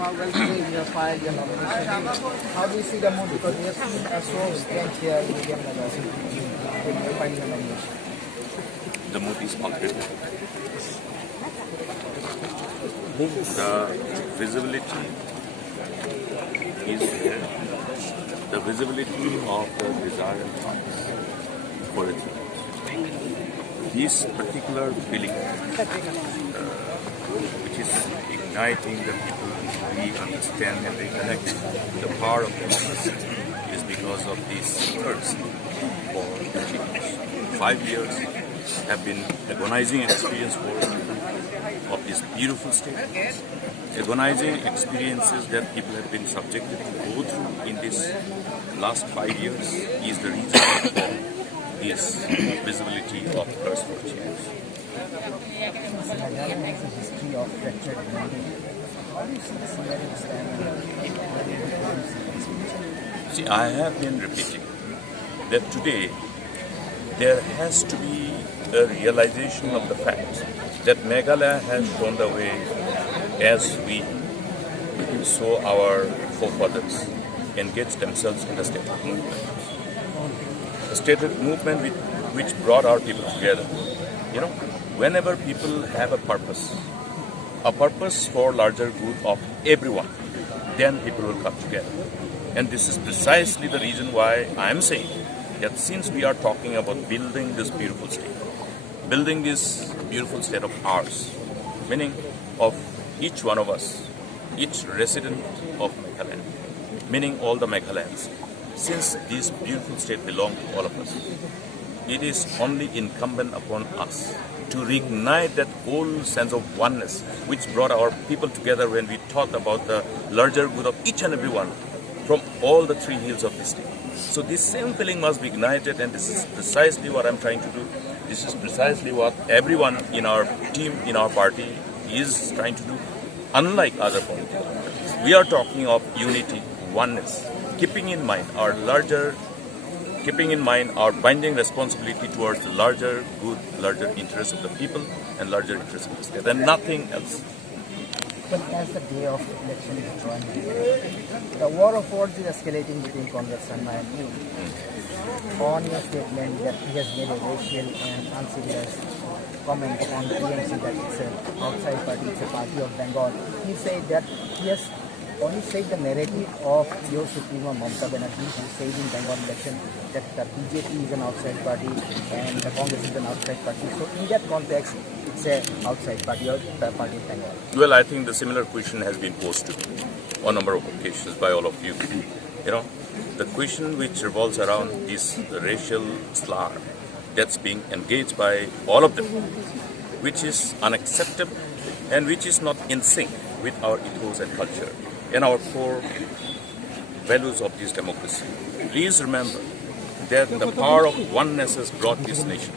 well, today you have filed your nomination. How do you see the mood? Because we have seen a show of strength here in T.M.C. when you find your nomination. The mood is concrete. The visibility is there. The visibility of the desire and thoughts for it. This particular feeling, which is igniting the people to really understand and reconnect the power of democracy, is because of this thirst for change. 5 years have been agonizing experience for people of this beautiful state. Agonizing experiences that people have been subjected to go through in this last 5 years is the reason for this visibility of thirst for change. Meghalaya has a history of fractured unity. How do you see the scenario standing? See, I have been repeating that today there has to be a realization of the fact that Meghalaya has shown the way as we saw our forefathers engage themselves in the statehood movement. The statehood movement which brought our people together. You know, whenever people have a purpose for larger good of everyone, then people will come together. And this is precisely the reason why I am saying that since we are talking about building this beautiful state of ours, meaning of each one of us, each resident of Meghalaya, meaning all the Meghalayans, since this beautiful state belongs to all of us, it is only incumbent upon us to reignite that old sense of oneness which brought our people together when we thought about the larger good of each and every one from all the 3 hills of this state. So this same feeling must be ignited, and this is precisely what I'm trying to do. This is precisely what everyone in our team, in our party is trying to do. Unlike other political parties, we are talking of unity, oneness, keeping in mind our binding responsibility towards the larger good, larger interests of the people and larger interests of the state, and nothing else. But as the day of election is drawing near, the war of words is escalating between Congress Sangma and you. On your statement that he has made a racial and uncivilized comment on T.M.C. that it's an outside party, it's a party of Bengal, he said that he has only said the narrative of your Suprema Mamata Banerjee, who said in Bengal election that the BJP is an outside party and the Congress is an outside party. So in that context, it's an outside party or the party of Bengal. Well, I think the similar question has been posed to me on a number of occasions by all of you. You know, the question which revolves around this racial slur that's being engaged by all of them, which is unacceptable and which is not in sync with our ethos and culture and our core values of this democracy. Please remember that the power of oneness has brought this nation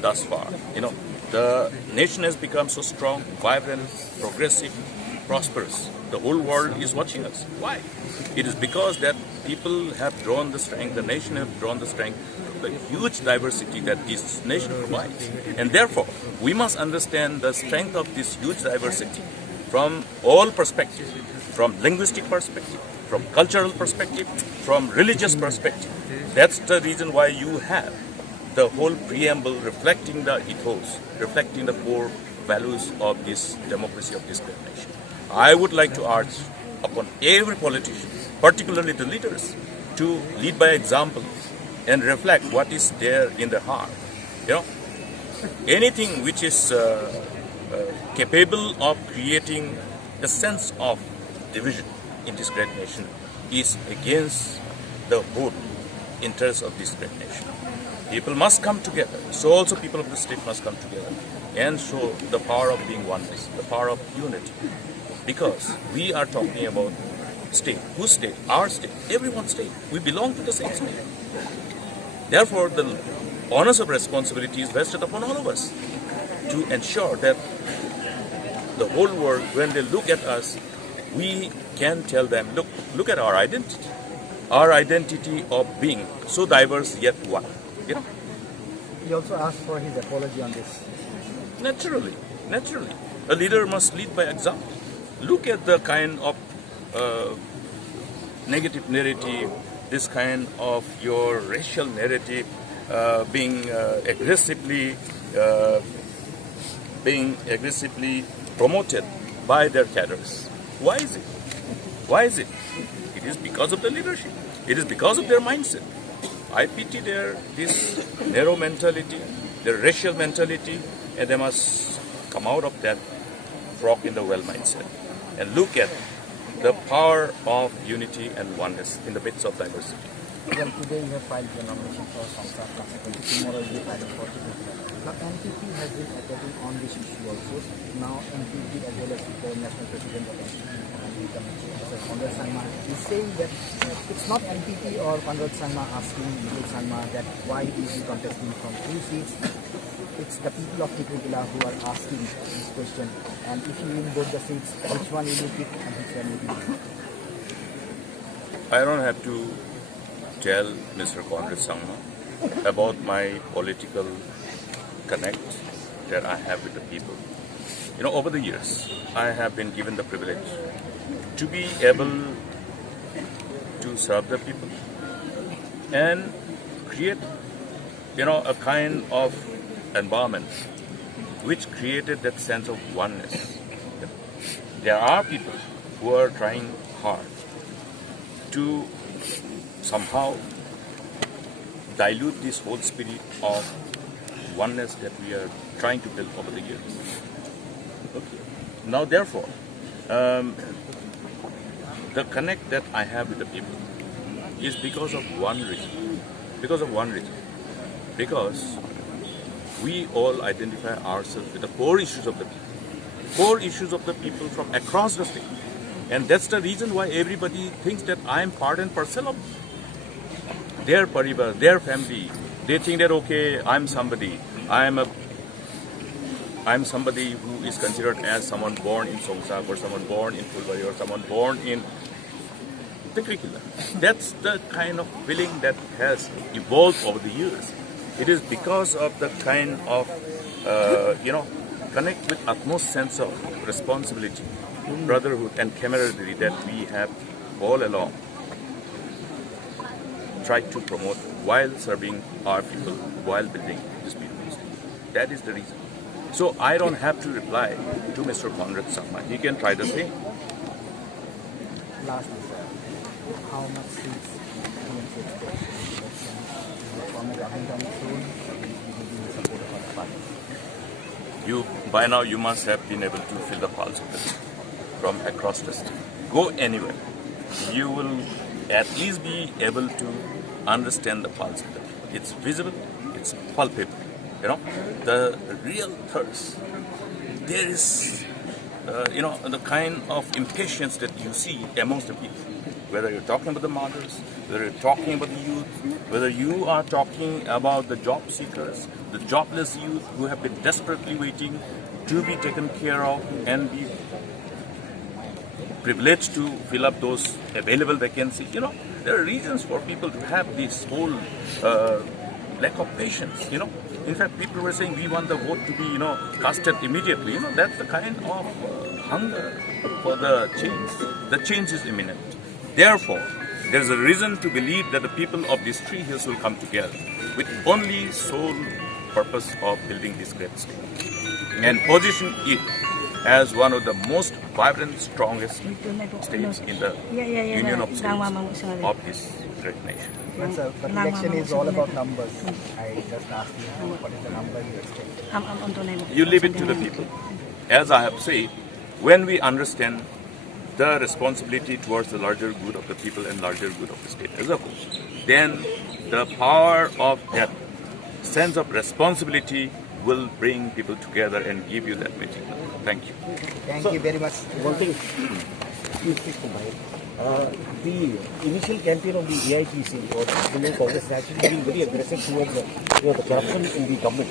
thus far. You know, the nation has become so strong, vibrant, progressive, prosperous. The whole world is watching us. Why? It is because that people have drawn the strength, the nation have drawn the strength, the huge diversity that this nation provides. And therefore, we must understand the strength of this huge diversity from all perspectives, from linguistic perspective, from cultural perspective, from religious perspective. That's the reason why you have the whole preamble reflecting the ethos, reflecting the core values of this democracy of this great nation. I would like to urge upon every politician, particularly the leaders, to lead by example and reflect what is there in their heart. You know, anything which is capable of creating a sense of division in this great nation is against the whole interest of this great nation. People must come together. So also people of the state must come together and show the power of being oneness, the power of unity. Because we are talking about state. Whose state? Our state. Everyone's state. We belong to the same state. Therefore, the onus of responsibility is vested upon all of us to ensure that the whole world, when they look at us, we can tell them, look at our identity of being so diverse yet one. You know? He also asked for his apology on this. Naturally. A leader must lead by example. Look at the kind of negative narrative, this kind of your racial narrative being aggressively promoted by their cadres. Why is it? Why is it? It is because of the leadership. It is because of their mindset. I pity this narrow mentality, their racial mentality, and they must come out of that frog in the well mindset and look at the power of unity and oneness in the midst of diversity. Well, today you have filed your nomination for Sangma. Tomorrow you will file for T.M.C. Now, NPP has been attacking on this issue also. Now, NPP as well as the national president of NPP, Mr. Conrad Sangma, is saying that it's not NPP or Conrad Sangma asking Mukul Sangma that why is he contesting from 2 seats. It's the people of Tripura who are asking this question. And if you win both the seats, which one will you pick and which one will you pick? I don't have to tell Mr. Conrad Sangma about my political connect that I have with the people. You know, over the years, I have been given the privilege to be able to serve the people and create, a kind of environment which created that sense of oneness. There are people who are trying hard to somehow dilute this whole spirit of oneness that we are trying to build over the years. Okay. Now, therefore, the connect that I have with the people is because of one reason. Because we all identify ourselves with the core issues of the people. Core issues of the people from across the state. And that's the reason why everybody thinks that I am part and parcel of their parivar, their family. They think that, okay, I'm somebody. I'm somebody who is considered as someone born in Songsak or someone born in Fulbari or someone born in Tikrikila. That's the kind of feeling that has evolved over the years. It is because of the kind of, connect with utmost sense of responsibility, brotherhood and camaraderie that we have all along tried to promote while serving our people, while building this beautiful state. That is the reason. So I don't have to reply to Mr. Conrad Sangma. He can try the same. Lastly, sir, how much seats T.M.C expects in the election? Will it form a government on its own, or will it be the support of other parties? By now, you must have been able to feel the pulse of it from across the state. Go anywhere. You will at least be able to understand the pulse of it. It's visible, it's palpable. The real thirst. There is, the kind of impatience that you see amongst the people. Whether you're talking about the mothers, whether you're talking about the youth, whether you are talking about the job seekers, the jobless youth who have been desperately waiting to be taken care of and be privileged to fill up those available vacancies. There are reasons for people to have this whole lack of patience. In fact, people were saying we want the vote to be, casted immediately. That's the kind of hunger for the change. The change is imminent. Therefore, there's a reason to believe that the people of these 3 hills will come together with only sole purpose of building this great state and position it as one of the most vibrant, strongest states in the union of states of this great nation. Yes, sir, but election is all about numbers. I just asked you, what is the number you expect? You leave it to the people. As I have said, when we understand the responsibility towards the larger good of the people and larger good of the state as a whole, then the power of that sense of responsibility will bring people together and give you that magic. Thank you. Thank you very much. One thing, the initial campaign of the AITC or Indian Congress has actually been very aggressive towards the corruption in the government.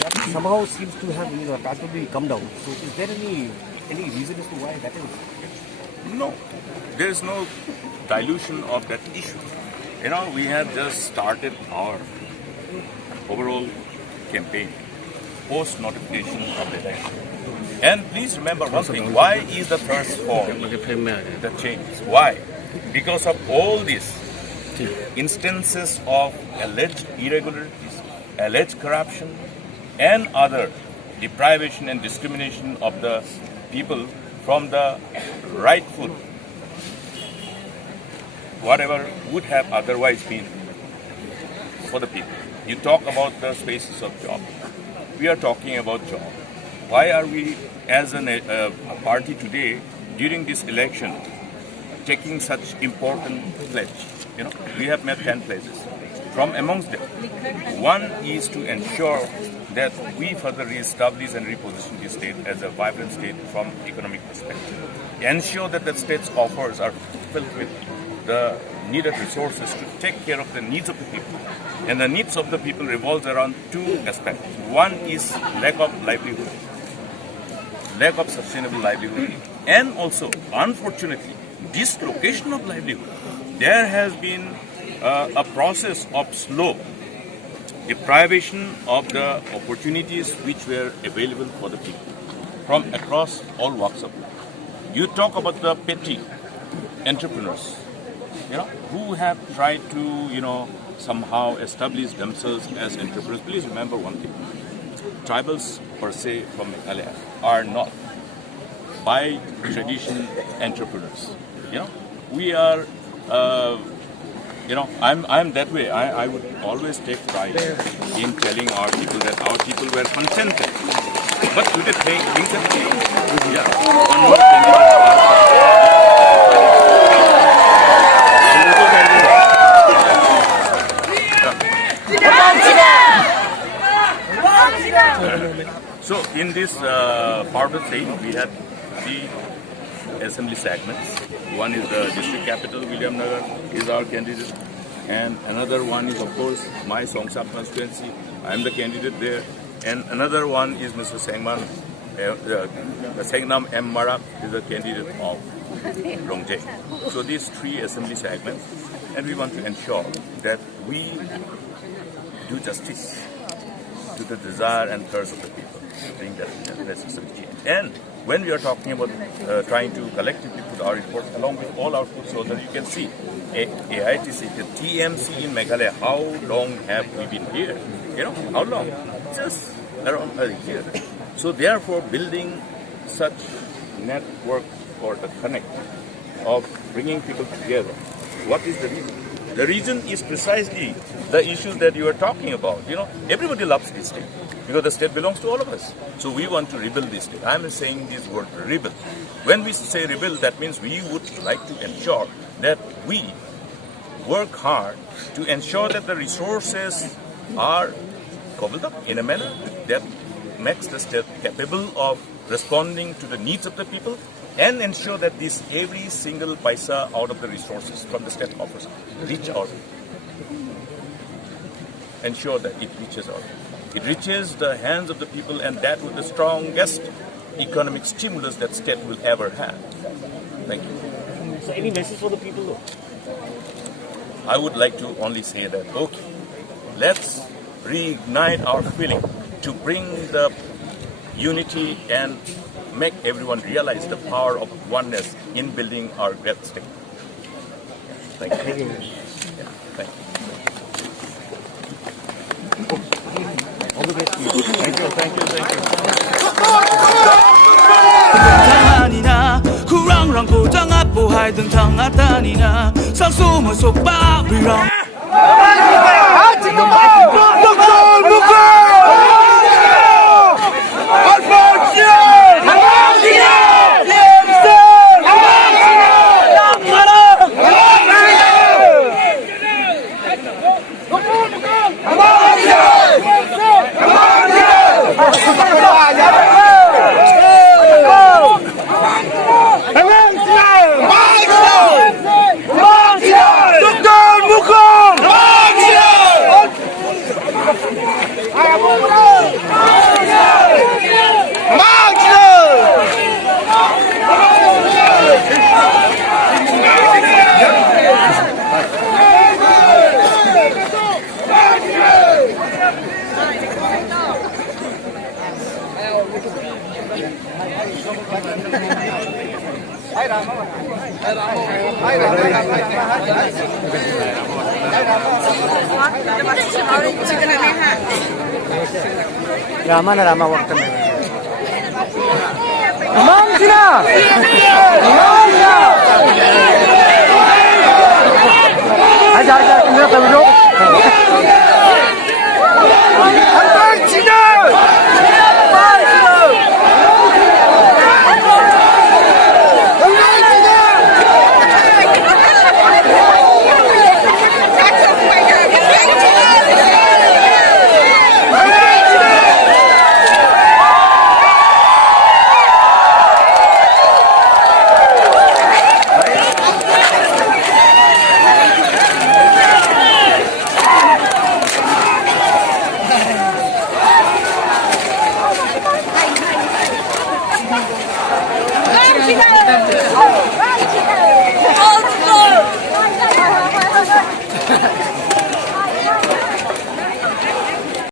That somehow seems to have practically come down. So is there any reason as to why that is? No, there is no dilution of that issue. We have just started our overall campaign. post-notification of the election. And please remember one thing, why is the thirst for the change? Why? Because of all these instances of alleged irregularities, alleged corruption, and other deprivation and discrimination of the people from the rightful, whatever would have otherwise been for the people. You talk about the spaces of job. We are talking about job. Why are we, as a party today, during this election, taking such important pledge? You know, we have made 10 pledges. From amongst them, one is to ensure that we further re-establish and reposition the state as a vibrant state from economic perspective. Ensure that the state's offers are filled with the needed resources to take care of the needs of the people. And the needs of the people revolves around two aspects. One is lack of livelihood, lack of sustainable livelihood, and also, unfortunately, dislocation of livelihood. There has been a process of slow deprivation of the opportunities which were available for the people from across all walks of life. You talk about the petty entrepreneurs, who have tried to, somehow establish themselves as entrepreneurs. Please remember one thing. Tribals per se from Meghalaya are not by tradition entrepreneurs. We are, I'm that way. I would always take pride in telling our people that our people were contented. But today things have changed. One more thing. So in this part of thing, we had 3 assembly segments. One is the district capital, William Nagar, is our candidate. And another one is, of course, my Songsa constituency. I am the candidate there. And another one is Mr. Sangma, Sangnam M. Marak is the candidate of Rongjae. So these 3 assembly segments. And we want to ensure that we do justice to the desire and thirst of the people, bring that necessary change. And when we are talking about trying to collectively put our efforts along with all our food so that you can see AITC, the T.M.C. in Meghalaya, how long have we been here? How long? Just around a year. So therefore, building such network for the connect of bringing people together. What is the reason? The reason is precisely the issues that you are talking about. Everybody loves this state because the state belongs to all of us. So we want to rebuild this state. I am saying this word, rebuild. When we say rebuild, that means we would like to ensure that we work hard to ensure that the resources are cobbled up in a manner that makes the state capable of responding to the needs of the people and ensure that this every single paisa out of the resources from the state offers reach out. Ensure that it reaches out. It reaches the hands of the people, and that with the strongest economic stimulus that state will ever have. Thank you. So any message for the people though? I would like to only say that, okay, let's reignite our feeling to bring the unity and make everyone realize the power of oneness in building our great state. Thank you. Thank you. Thank you. All the best to you. Thank you. Thank you. Thank you. Tanganina, kurang rang ko jangat buhay dan tangatanina, sang sumasok pa birang. Rama na Rama waktu na. Imam sila. Imam sila. Ay jar jar tinggal tahu. Imam sila.